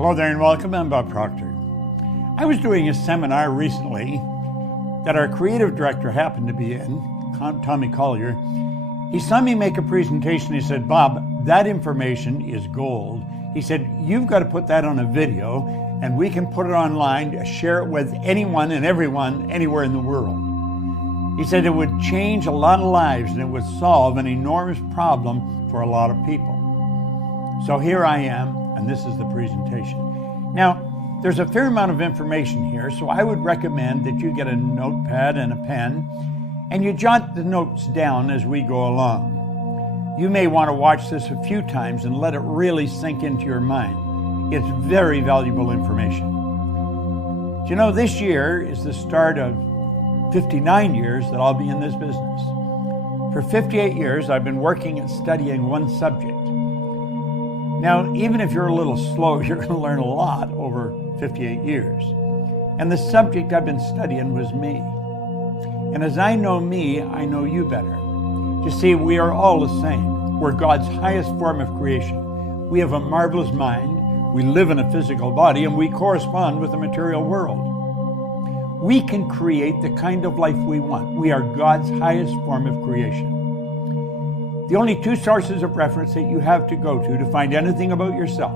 Hello there and welcome. I'm Bob Proctor. I was doing a seminar recently that our creative director happened to be in, Tommy Collier. He saw me make a presentation. He said, Bob, that information is gold. He said, you've got to put that on a video and we can put it online to share it with anyone and everyone anywhere in the world. He said it would change a lot of lives and it would solve an enormous problem for a lot of people. So here I am, and this is the presentation. Now, there's a fair amount of information here, so I would recommend that you get a notepad and a pen, and you jot the notes down as we go along. You may want to watch this a few times and let it really sink into your mind. It's very valuable information. Do you know, this year is the start of 59 years that I'll be in this business. For 58 years, I've been working at studying one subject. Now, even if you're a little slow, you're going to learn a lot over 58 years. And the subject I've been studying was me. And as I know me, I know you better. You see, we are all the same. We're God's highest form of creation. We have a marvelous mind, we live in a physical body, and we correspond with the material world. We can create the kind of life we want. We are God's highest form of creation. The only two sources of reference that you have to go to find anything about yourself,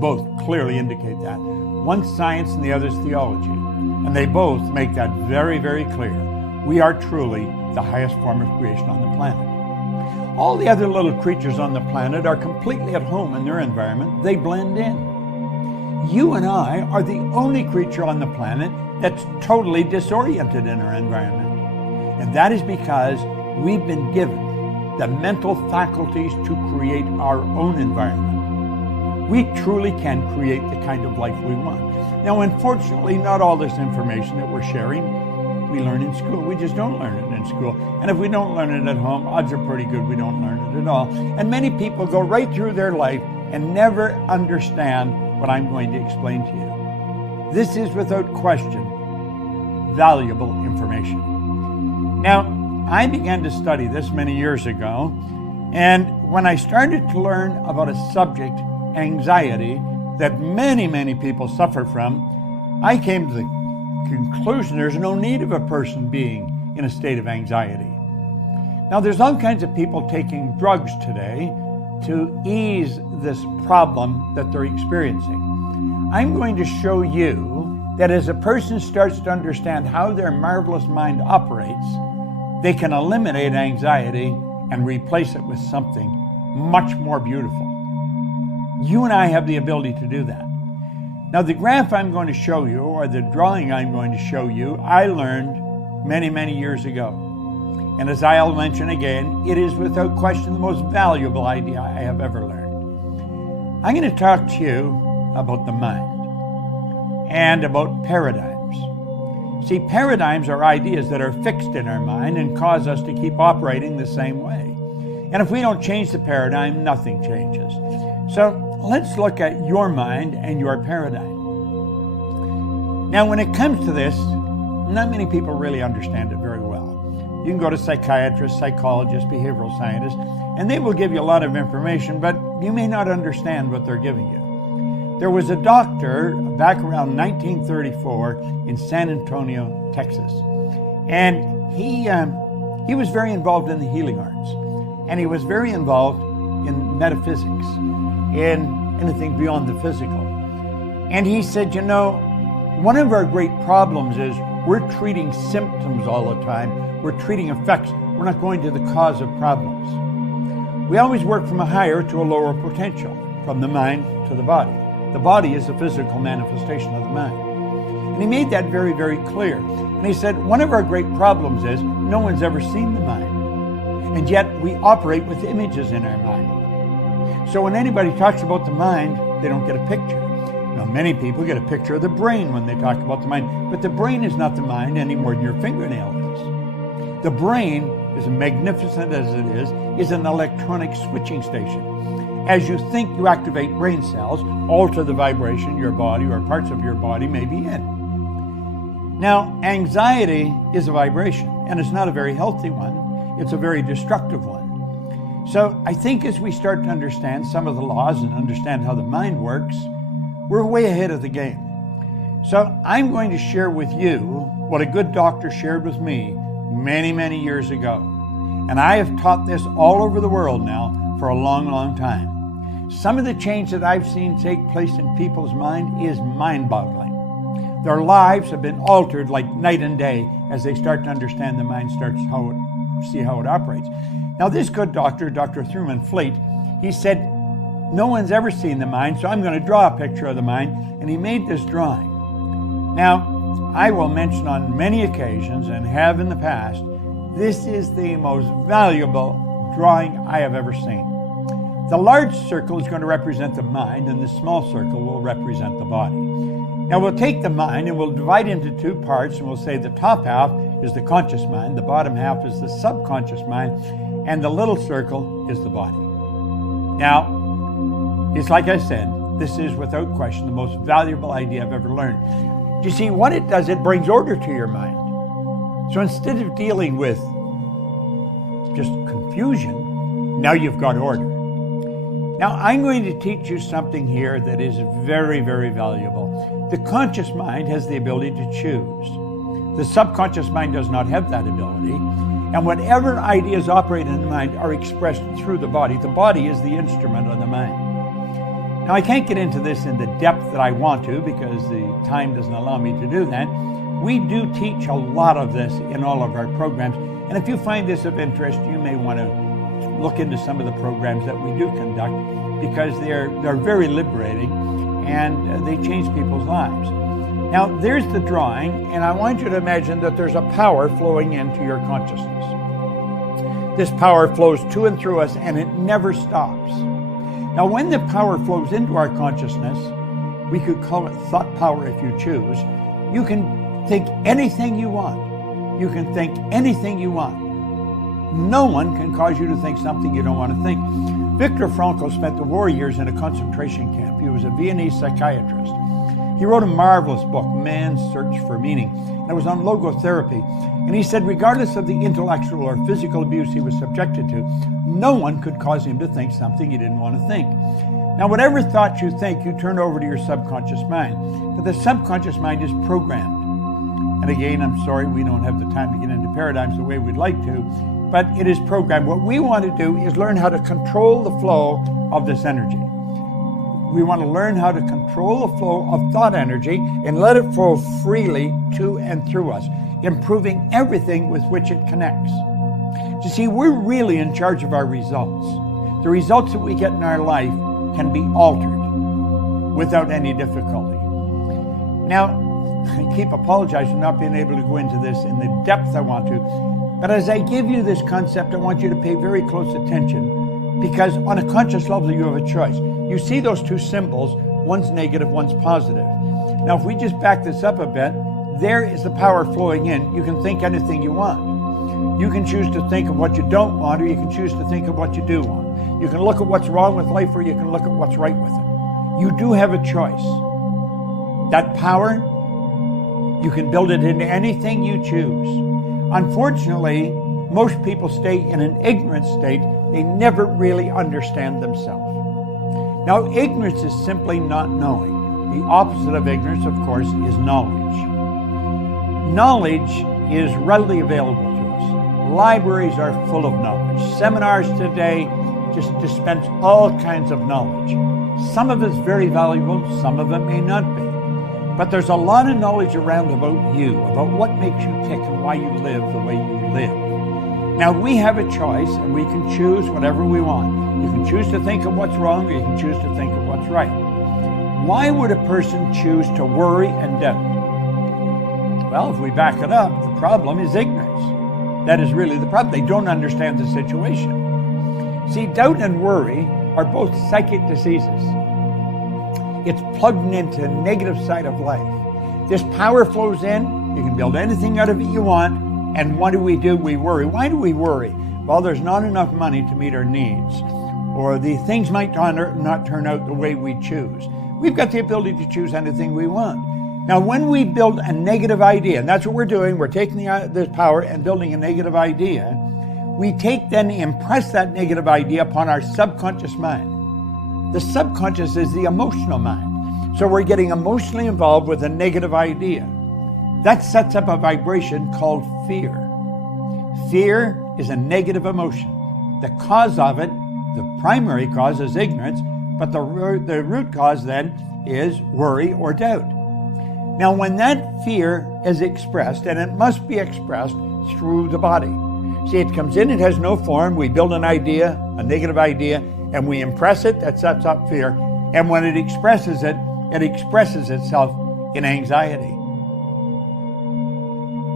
both clearly indicate that. One's science and the other's theology. And they both make that very, very clear. We are truly the highest form of creation on the planet. All the other little creatures on the planet are completely at home in their environment. They blend in. You and I are the only creature on the planet that's totally disoriented in our environment. And that is because we've been given the mental faculties to create our own environment. We truly can create the kind of life we want. Now, unfortunately, not all this information that we're sharing, we learn in school. We just don't learn it in school. And if we don't learn it at home, odds are pretty good we don't learn it at all. And many people go right through their life and never understand what I'm going to explain to you. This is, without question, valuable information. Now, I began to study this many years ago, and when I started to learn about a subject, anxiety, that many people suffer from, I came to the conclusion there's no need of a person being in a state of anxiety. Now, there's all kinds of people taking drugs today to ease this problem that they're experiencing. I'm going to show you that as a person starts to understand how their marvelous mind operates, they can eliminate anxiety and replace it with something much more beautiful. You and I have the ability to do that. Now, the graph I'm going to show you, or the drawing I'm going to show you, I learned many years ago. And as I'll mention again, it is without question the most valuable idea I have ever learned. I'm going to talk to you about the mind and about paradigms. See, paradigms are ideas that are fixed in our mind and cause us to keep operating the same way. And if we don't change the paradigm, nothing changes. So let's look at your mind and your paradigm. Now, when it comes to this, not many people really understand it very well. You can go to psychiatrists, psychologists, behavioral scientists, and they will give you a lot of information, but you may not understand what they're giving you. There was a doctor back around 1934 in San Antonio, Texas, and he was very involved in the healing arts, and he was very involved in metaphysics, in anything beyond the physical. And he said, you know, one of our great problems is we're treating symptoms all the time. We're treating effects. We're not going to the cause of problems. We always work from a higher to a lower potential, from the mind to the body. The body is a physical manifestation of the mind. And he made that very clear. And he said, one of our great problems is no one's ever seen the mind. And yet we operate with images in our mind. So when anybody talks about the mind, they don't get a picture. Now, many people get a picture of the brain when they talk about the mind, but the brain is not the mind any more than your fingernail is. The brain, as magnificent as it is an electronic switching station. As you think, you activate brain cells, alter the vibration your body or parts of your body may be in. Now, anxiety is a vibration, and it's not a very healthy one. It's a very destructive one. So I think as we start to understand some of the laws and understand how the mind works, we're way ahead of the game. So I'm going to share with you what a good doctor shared with me many, many years ago. And I have taught this all over the world now for a long, long time. Some of the change that I've seen take place in people's mind is mind-boggling. Their lives have been altered like night and day as they start to understand the mind, see how it operates. Now this good doctor, Dr. Thurman Fleet, he said, no one's ever seen the mind, so I'm going to draw a picture of the mind, and he made this drawing. Now, I will mention on many occasions, and have in the past, this is the most valuable drawing I have ever seen. The large circle is going to represent the mind, and the small circle will represent the body. Now we'll take the mind and we'll divide into two parts, and we'll say the top half is the conscious mind, the bottom half is the subconscious mind, and the little circle is the body. Now, it's like I said, this is without question the most valuable idea I've ever learned. You see, what it does, it brings order to your mind. So instead of dealing with just confusion, now you've got order. Now I'm going to teach you something here that is very, very valuable. The conscious mind has the ability to choose. The subconscious mind does not have that ability. And whatever ideas operate in the mind are expressed through the body. The body is the instrument of the mind. Now I can't get into this in the depth that I want to because the time doesn't allow me to do that. We do teach a lot of this in all of our programs. And if you find this of interest, you may want to look into some of the programs that we do conduct because they're very liberating and they change people's lives. Now there's the drawing, and I want you to imagine that there's a power flowing into your consciousness. This power flows to and through us, and it never stops. Now when the power flows into our consciousness, we could call it thought power if you choose. You can think anything you want. You can think anything you want. No one can cause you to think something you don't want to think. Viktor Frankl spent the war years in a concentration camp. He was a Viennese psychiatrist. He wrote a marvelous book, Man's Search for Meaning, and it was on logotherapy. And he said regardless of the intellectual or physical abuse he was subjected to, no one could cause him to think something he didn't want to think. Now whatever thoughts you think, you turn over to your subconscious mind. But the subconscious mind is programmed. And again, I'm sorry we don't have the time to get into paradigms the way we'd like to, but it is programmed. What we want to do is learn how to control the flow of this energy. We want to learn how to control the flow of thought energy and let it flow freely to and through us, improving everything with which it connects. You see, we're really in charge of our results. The results that we get in our life can be altered without any difficulty. Now, I keep apologizing for not being able to go into this in the depth I want to, but as I give you this concept, I want you to pay very close attention because on a conscious level, you have a choice. You see those two symbols, one's negative, one's positive. Now, if we just back this up a bit, there is the power flowing in. You can think anything you want. You can choose to think of what you don't want, or you can choose to think of what you do want. You can look at what's wrong with life, or you can look at what's right with it. You do have a choice. That power, you can build it into anything you choose. Unfortunately, most people stay in an ignorant state. They never really understand themselves. Now, ignorance is simply not knowing. The opposite of ignorance, of course, is knowledge. Knowledge is readily available to us. Libraries are full of knowledge. Seminars today just dispense all kinds of knowledge. Some of it's very valuable, some of it may not be. But there's a lot of knowledge around about you, about what makes you tick and why you live the way you live. Now, we have a choice, and we can choose whatever we want. You can choose to think of what's wrong, or you can choose to think of what's right. Why would a person choose to worry and doubt? Well, if we back it up, the problem is ignorance. That is really the problem. They don't understand the situation. See, doubt and worry are both psychic diseases. It's plugged into the negative side of life. This power flows in. You can build anything out of it you want. And what do? We worry. Why do we worry? Well, there's not enough money to meet our needs. Or the things might not turn out the way we choose. We've got the ability to choose anything we want. Now, when we build a negative idea, and that's what we're doing, we're taking this power and building a negative idea, we impress that negative idea upon our subconscious mind. The subconscious is the emotional mind. So we're getting emotionally involved with a negative idea. That sets up a vibration called fear. Fear is a negative emotion. The cause of it, the primary cause, is ignorance, but the root cause then is worry or doubt. Now, when that fear is expressed, and it must be expressed through the body. See, it comes in, it has no form. We build an idea, a negative idea, and we impress it. That sets up fear. And when it expresses itself in anxiety.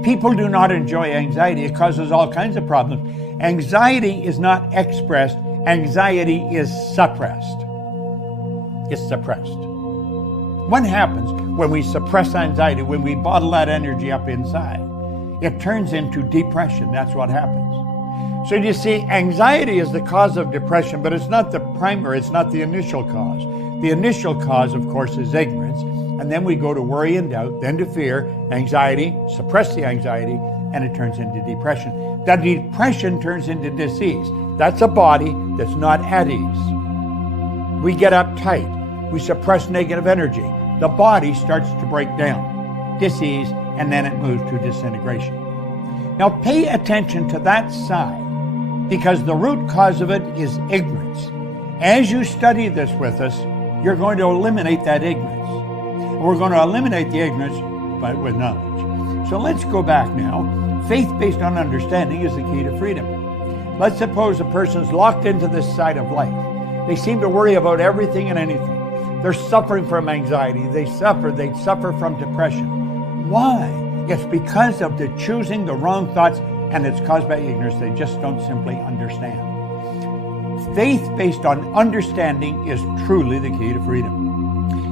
People do not enjoy anxiety. It causes all kinds of problems. Anxiety is not expressed. Anxiety is suppressed. It's suppressed. What happens when we suppress anxiety, when we bottle that energy up inside? It turns into depression. That's what happens. So you see, anxiety is the cause of depression, but it's not the primary, it's not the initial cause. The initial cause, of course, is ignorance. And then we go to worry and doubt, then to fear, anxiety, suppress the anxiety, and it turns into depression. That depression turns into disease. That's a body that's not at ease. We get uptight. We suppress negative energy. The body starts to break down, disease, and then it moves to disintegration. Now pay attention to that side, because the root cause of it is ignorance. As you study this with us, you're going to eliminate that ignorance. We're going to eliminate the ignorance with knowledge. So let's go back now. Faith based on understanding is the key to freedom. Let's suppose a person's locked into this side of life. They seem to worry about everything and anything. They're suffering from anxiety. They suffer from depression. Why? It's because of the choosing the wrong thoughts, and it's caused by ignorance. They just don't simply understand. Faith based on understanding is truly the key to freedom.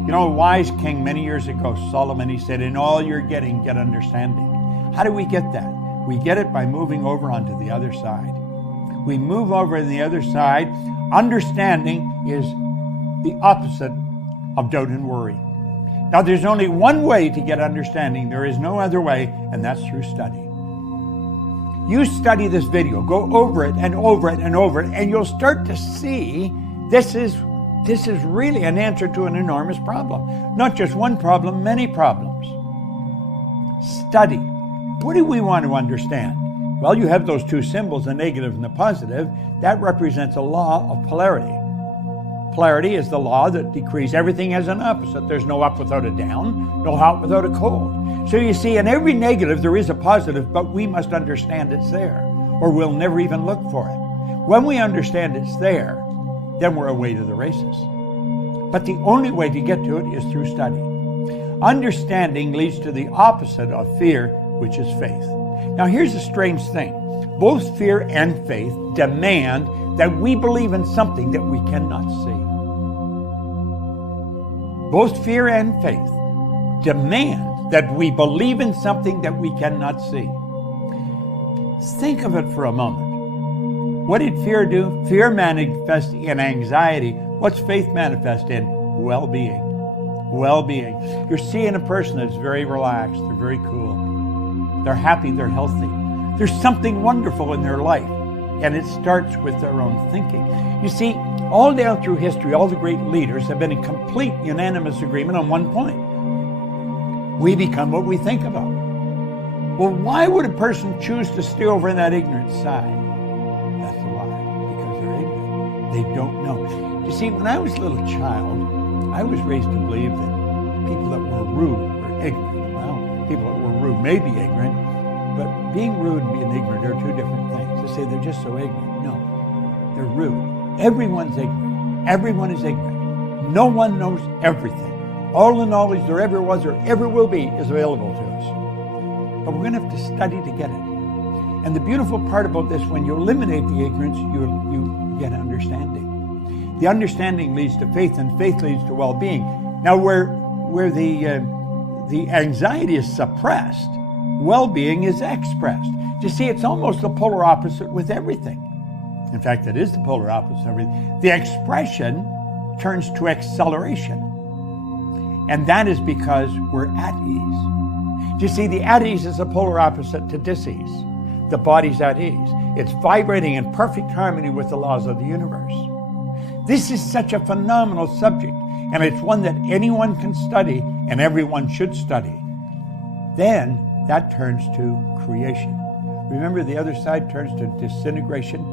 You know, a wise king many years ago, Solomon, he said, in all you're getting, get understanding. How do we get that? We get it by moving over onto the other side. We move over to the other side. Understanding is the opposite of doubt and worry. Now, there's only one way to get understanding. There is no other way, and that's through study. You study this video, go over it and over it and over it, and you'll start to see this is really an answer to an enormous problem. Not just one problem, many problems. Study. What do we want to understand? Well, you have those two symbols, the negative and the positive. That represents a law of polarity. Polarity is the law that decrees everything has an opposite. There's no up without a down, no hot without a cold. So you see, in every negative there is a positive, but we must understand it's there, or we'll never even look for it. When we understand it's there, then we're away to the races. But the only way to get to it is through study. Understanding leads to the opposite of fear, which is faith. Now here's a strange thing. Both fear and faith demand that we believe in something that we cannot see. Both fear and faith demand that we believe in something that we cannot see. Think of it for a moment. What did fear do? Fear manifests in anxiety. What's faith manifest in? Well-being. Well-being. You're seeing a person that's very relaxed, they're very cool, they're happy, they're healthy. There's something wonderful in their life, and it starts with their own thinking. You see, all down through history, all the great leaders have been in complete unanimous agreement on one point. We become what we think about. Well, why would a person choose to stay over in that ignorant side? That's a lie, because they're ignorant. They don't know. You see, when I was a little child, I was raised to believe that people that were rude were ignorant. Well, people that were rude may be ignorant, but being rude and being ignorant are two different things. They say they're just so ignorant. No, they're rude. Everyone's ignorant. Everyone is ignorant. No one knows everything. All the knowledge there ever was or ever will be is available to us. But we're going to have to study to get it. And the beautiful part about this, when you eliminate the ignorance, you get understanding. The understanding leads to faith, and faith leads to well-being. Now, where the anxiety is suppressed, well-being is expressed. You see, it's almost the polar opposite with everything. In fact, it is the polar opposite of everything. The expression turns to acceleration. And that is because we're at ease. You see, the at ease is the polar opposite to dis-ease. The body's at ease. It's vibrating in perfect harmony with the laws of the universe. This is such a phenomenal subject. and it's one that anyone can study and everyone should study, then that turns to creation. Remember, the other side turns to disintegration.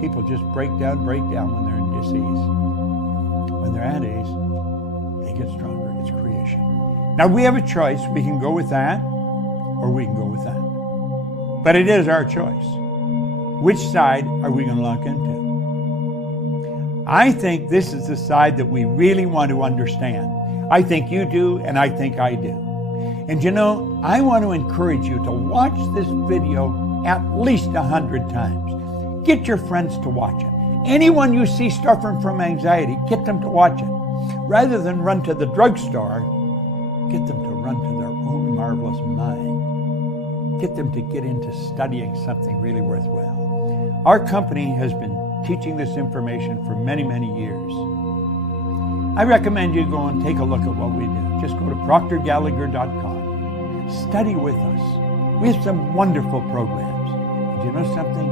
People just break down when they're in dis-ease. When they're at ease, they get stronger. It's creation. Now, we have a choice. We can go with that, or we can go with that. But it is our choice. Which side are we going to lock into? I think this is the side that we really want to understand. I think you do, and I think I do. And you know, I want to encourage you to watch this video at least 100 times. Get your friends to watch it. Anyone you see suffering from anxiety, get them to watch it. Rather than run to the drugstore, get them to run to their own marvelous mind. Get them to get into studying something really worthwhile. Our company has been teaching this information for many, many years. I recommend you go and take a look at what we do. Just go to proctorgallagher.com. Study with us. We have some wonderful programs. And you know something?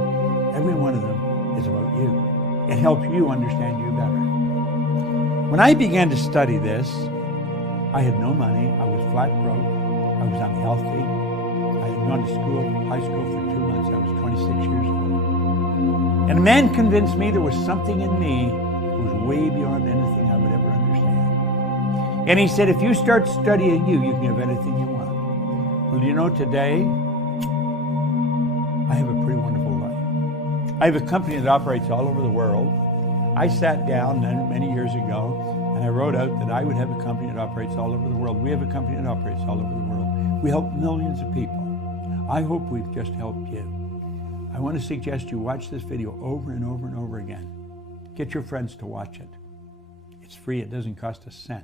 Every one of them is about you. It helps you understand you better. When I began to study this, I had no money. I was flat broke. I was unhealthy. I had gone to high school for 2 months. I was 26 years old. And a man convinced me there was something in me that was way beyond anything I would ever understand. And he said, if you start studying you can have anything you want. Well, you know, today, I have a pretty wonderful life. I have a company that operates all over the world. I sat down many years ago and I wrote out that I would have a company that operates all over the world. We have a company that operates all over the world. We help millions of people. I hope we've just helped you. I want to suggest you watch this video over and over and over again. Get your friends to watch it. It's free. It doesn't cost a cent.